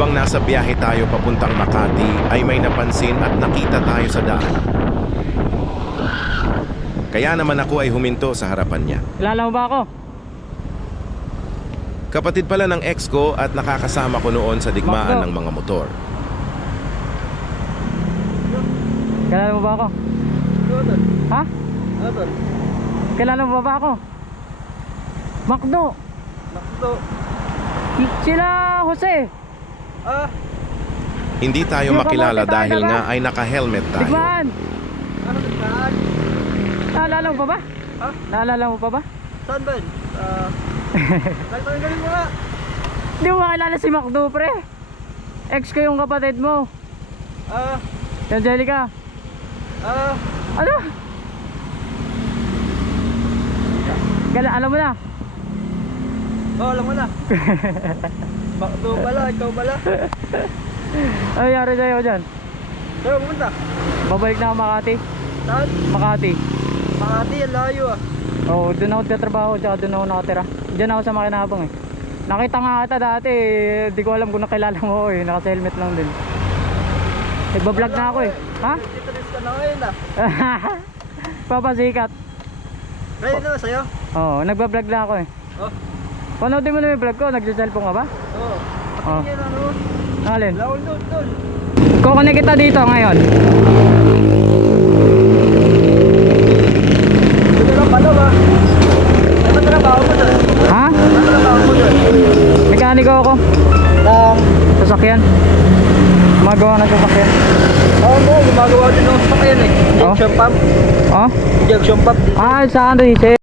Habang nasa biyahe tayo papuntang Makati ay may napansin at nakita tayo sa daan. Kaya naman ako ay huminto sa harapan niya. Kilala mo ba ako? Kapatid pala ng ex ko at nakakasama ko noon sa digmaan Makdo. ng mga motor. Kilala mo ba ako? Ha? Kilala mo ba ako? Makdo. Makdo. Sila Jose. Hindi tayo Yung makilala kamote tayo dahil na ba? nga ay naka-helmet tayo. Digmaan. Ano nagkaan? Naalala mo pa ba? Ha? Naalala mo pa ba? Saan ba yun? Nagtanggalin mo nga. Hindi mo makilala si Makdo, pre. Ex ko yung kapatid mo. Si Angelica. Ano? Alam mo na. Alam mo na. Makdo pala, ikaw pala. Ano nangyari sa'yo dyan? Saan mo pumunta? Babalik na ako Makati. Saan? Makati. Makati, ang layo ah. Oo, doon ako tatrabaho, tsaka doon ako nakatira. Diyan ako sa Makinabang eh. Nakita nga kita dati eh, di ko alam kung nakilala mo ako eh. Naka-helmet lang din. Nagbablog na ako eh. Ha? Titris ka na ngayon ah. Papasikat. Ready na ba sa'yo? Oo, nagbablog na ako eh. Oh. Panoodin mo na yung vlog ko, nagsiselfone ka ba? Oo. Oo. Yan ano? Alin? Laon doon. Kukunin kita dito ngayon. Ito lang pala ba? Ano trabaho mo doon? Ha? Ano trabaho mo doon? Mekaniko ako. Lang. Sasakyan. Gumagawa ng sasakyan. Oo mo, gumagawa din ako sa kayan eh. Oh? Injection pump. Oh? Injection pump. Ah, saan doon?